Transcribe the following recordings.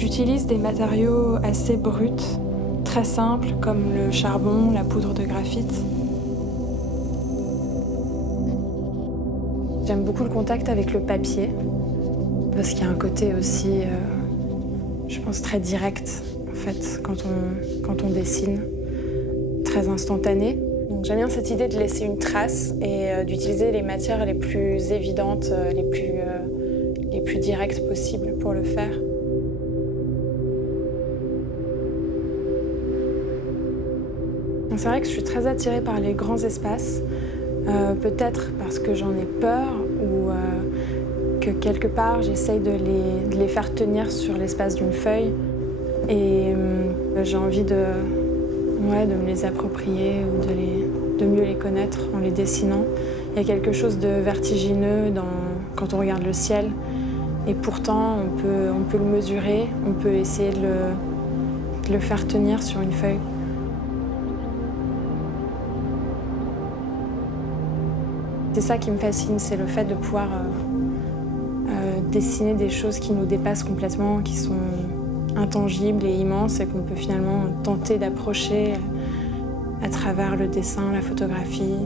J'utilise des matériaux assez bruts, très simples, comme le charbon, la poudre de graphite. J'aime beaucoup le contact avec le papier, parce qu'il y a un côté aussi, je pense, très direct, en fait, quand on dessine, très instantané. Donc j'aime bien cette idée de laisser une trace et d'utiliser les matières les plus évidentes, les plus directes possibles pour le faire. C'est vrai que je suis très attirée par les grands espaces, peut-être parce que j'en ai peur ou que quelque part j'essaye de les faire tenir sur l'espace d'une feuille et j'ai envie de me les approprier ou de mieux les connaître en les dessinant. Il y a quelque chose de vertigineux quand on regarde le ciel et pourtant on peut le mesurer, on peut essayer de le faire tenir sur une feuille. C'est ça qui me fascine, c'est le fait de pouvoir dessiner des choses qui nous dépassent complètement, qui sont intangibles et immenses et qu'on peut finalement tenter d'approcher à travers le dessin, la photographie.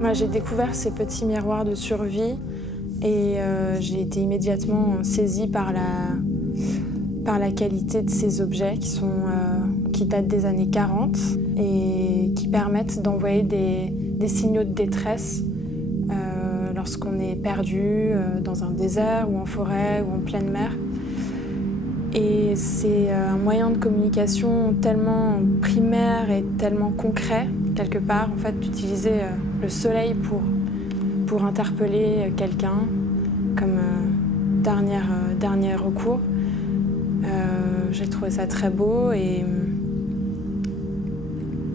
Moi, j'ai découvert ces petits miroirs de survie et j'ai été immédiatement saisie par la qualité de ces objets qui datent des années 40 et qui permettent d'envoyer des signaux de détresse lorsqu'on est perdu dans un désert ou en forêt ou en pleine mer. Et c'est un moyen de communication tellement primaire et tellement concret, quelque part, en fait, d'utiliser le soleil pour interpeller quelqu'un comme dernier recours. J'ai trouvé ça très beau et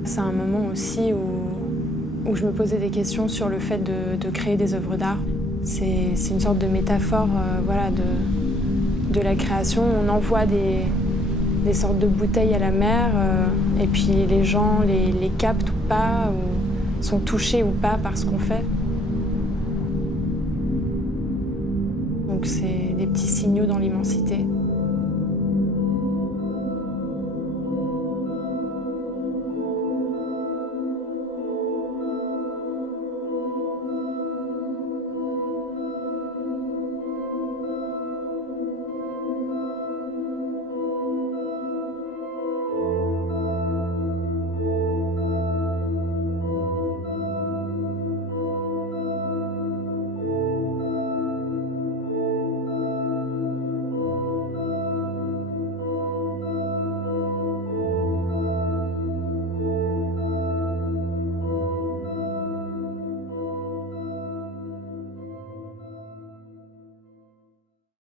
c'est un moment aussi où je me posais des questions sur le fait de créer des œuvres d'art. C'est une sorte de métaphore voilà, de la création. On envoie des sortes de bouteilles à la mer et puis les gens les captent ou pas, ou sont touchés ou pas par ce qu'on fait. Donc c'est des petits signaux dans l'immensité.